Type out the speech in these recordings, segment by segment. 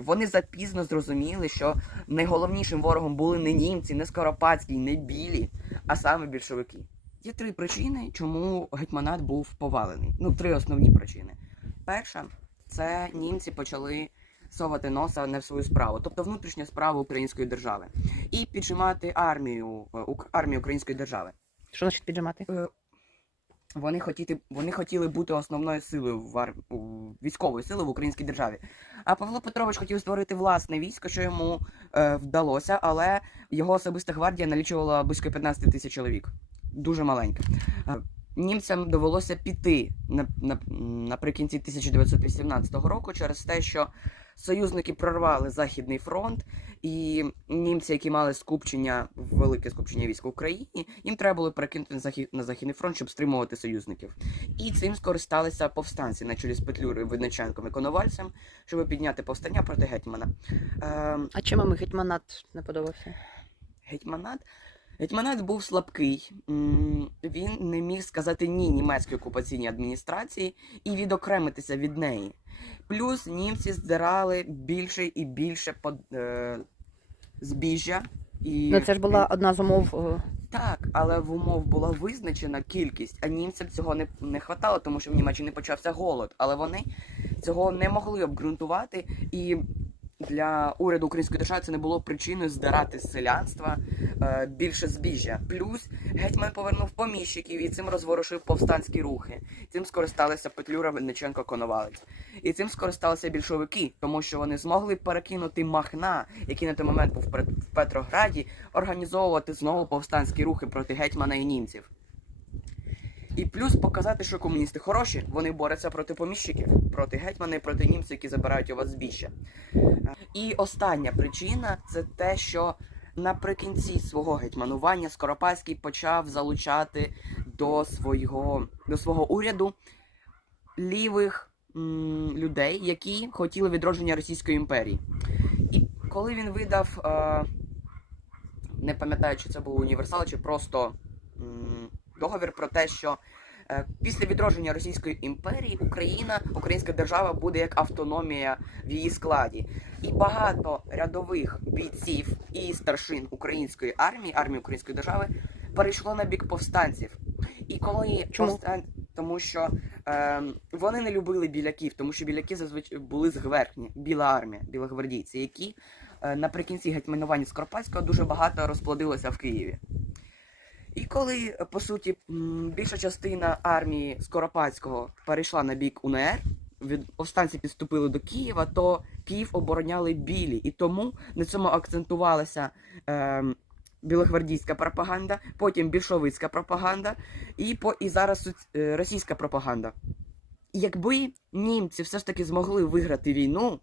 Вони запізно зрозуміли, що найголовнішим ворогом були не німці, не Скоропадський, не білі, а саме більшовики. Є три причини, чому гетьманат був повалений. Ну, три основні причини. Перша це німці почали совати носа не в свою справу, тобто внутрішню справу української держави, і піджимати армію, е, армію української держави. Що значить піджимати? Е, Вони хотіти, вони хотіли бути основною силою в ар... військовою силою в українській державі. А Павло Петрович хотів створити власне військо, що йому е, вдалося, але його особиста гвардія налічувала близько 15 тисяч чоловік. Дуже маленька. Німцям довелося піти на, на, наприкінці 1918 року через те, що союзники прорвали Західний фронт, і німці, які мали скупчення, велике скупчення військ в Україні, їм треба було перекинути на, Західний фронт, щоб стримувати союзників. І цим скористалися повстанці на чолі з Петлюрою, Видниченком і Коновальцем, щоб підняти повстання проти гетьмана. Ем, А вам гетьманат не подобався? Гетьманат. Гетьманат був слабкий. Він не міг сказати ні німецькій окупаційній адміністрації і відокремитися від неї. Плюс німці здирали більше і більше е, збіжжя. І... Ну це ж була одна з умов. е, Так, але в умов була визначена кількість, а німцям цього не, не хватало, тому що в Німеччині почався голод. Але вони цього не могли обґрунтувати, і для уряду української держави це не було причиною здирати селянства е, більше збіжжя. Плюс гетьман повернув поміщиків і цим розворушив повстанські рухи. Цим скористалися Петлюра, Винниченко, Коновалець. І цим скористалися більшовики, тому що вони змогли перекинути Махна, який на той момент був в Петрограді, організовувати знову повстанські рухи проти гетьмана і німців. І плюс показати, що комуністи хороші, вони борються проти поміщиків, проти гетьмана проти німців, які забирають у вас збіжжя. І остання причина це те, що наприкінці свого гетьманування Скоропадський почав залучати до свого, до свого уряду лівих м, людей, які хотіли відродження Російської імперії. І коли він видав, е, не пам'ятаю, чи це був універсал, чи просто м, договір про те, що е, після відродження Російської імперії Україна, українська держава буде як автономія в її складі. І багато рядових бійців і старшин української армії, армії української держави, перейшло на бік повстанців. І коли Чому? повстан... тому що е, вони не любили біляків, тому що біляки зазвичай були згверхні, біла армія, білогвардійці, які е, наприкінці гетьманування Скоропадського дуже багато розплодилося в Києві. І коли, по суті, більша частина армії Скоропадського перейшла на бік УНР, від повстанці підступили до Києва, то Київ обороняли білі, і тому на цьому акцентувалася е, білогвардійська пропаганда, потім більшовицька пропаганда, і по і зараз е, російська пропаганда. Якби німці все ж таки змогли виграти війну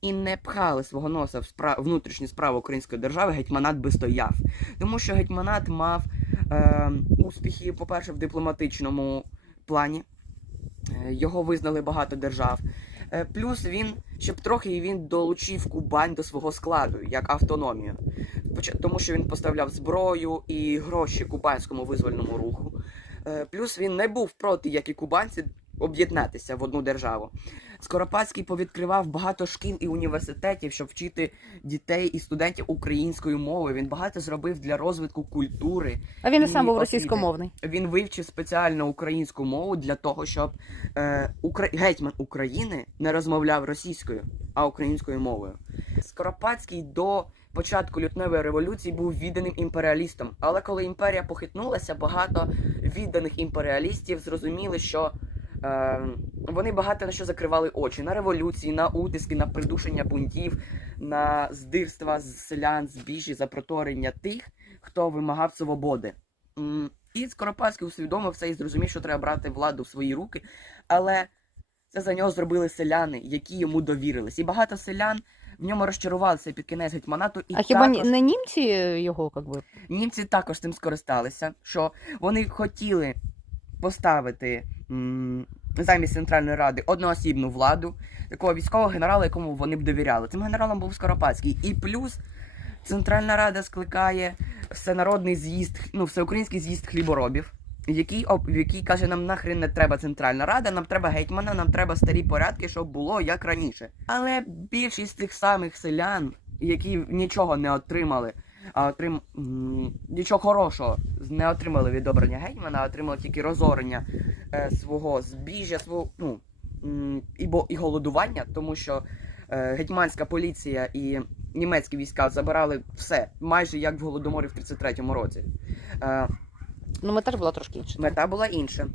і не пхали свого носа в спра... внутрішні справи української держави, гетьманат би стояв. Тому що гетьманат мав е, успіхи, по-перше, в дипломатичному плані. Е, Його визнали багато держав. Е, Плюс він, щоб трохи він долучив Кубань до свого складу як автономію. Тому що він поставляв зброю і гроші кубанському визвольному руху. Е, Плюс він не був проти, як і кубанці, об'єднатися в одну державу. Скоропадський повідкривав багато шкіл і університетів, щоб вчити дітей і студентів українською мовою. Він багато зробив для розвитку культури. А він і І сам був освіти. російськомовний. Він вивчив спеціально українську мову для того, щоб е, Укра... гетьман України не розмовляв російською, а українською мовою. Скоропадський до початку лютневої революції був відданим імперіалістом. Але коли імперія похитнулася, багато відданих імперіалістів зрозуміли, що е, вони багато на що закривали очі: на революції, на утиски, на придушення бунтів, на здирства з селян, збіжжі, запроторення тих, хто вимагав свободи. І Скоропадський усвідомив це і зрозумів, що треба брати владу в свої руки, але це за нього зробили селяни, які йому довірились. І багато селян в ньому розчарувалися під кінець гетьманату. І а хіба не німці його як би? Німці також цим скористалися, що вони хотіли поставити замість Центральної Ради одноосібну владу, такого військового генерала, якому вони б довіряли. Цим генералом був Скоропадський. І плюс Центральна Рада скликає всенародний з'їзд, ну, всеукраїнський з'їзд хліборобів. який, який каже, нам нахрен не треба Центральна Рада, нам треба гетьмана, нам треба старі порядки, щоб було як раніше. Але більшість тих самих селян, які нічого не отримали, а отрим... нічого хорошого не отримали від обрання гетьмана, а отримали тільки розорення е, свого збіжжя, свого ну, і, бо, і голодування, тому що е, гетьманська поліція і німецькі війська забирали все, майже як в голодоморі в 33-му році. Е, Ну, мета ж була трошки інша. Мета була інша.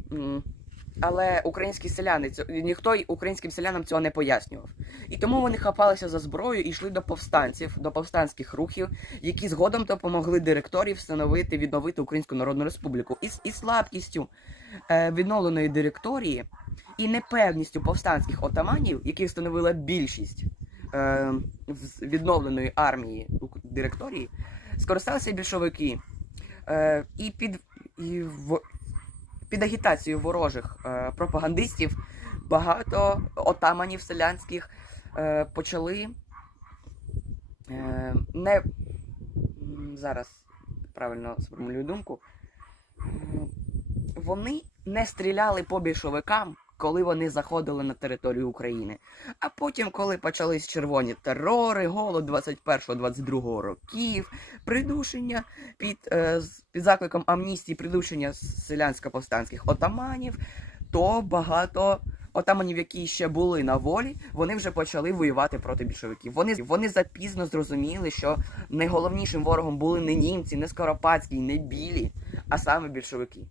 Але українські селяни ніхто українським селянам цього не пояснював. І тому вони хапалися за зброю і йшли до повстанців, до повстанських рухів, які згодом допомогли директорії встановити відновити Українську Народну Республіку. І, і слабкістю е, відновленої директорії і непевністю повстанських отаманів, які становила більшість е, відновленої армії директорії, скористалися більшовики. Е, і під і в під агітацію ворожих е, пропагандистів багато отаманів селянських е, почали е, не зараз правильно сформулюю думку. Вони не стріляли по більшовикам, коли вони заходили на територію України. А потім, коли почались червоні терори, голод 21-22 років, придушення під, е, під закликом амністії придушення селянсько-повстанських отаманів, то багато отаманів, які ще були на волі, вони вже почали воювати проти більшовиків. Вони, вони запізно зрозуміли, що найголовнішим ворогом були не німці, не Скоропадський, не білі, а саме більшовики.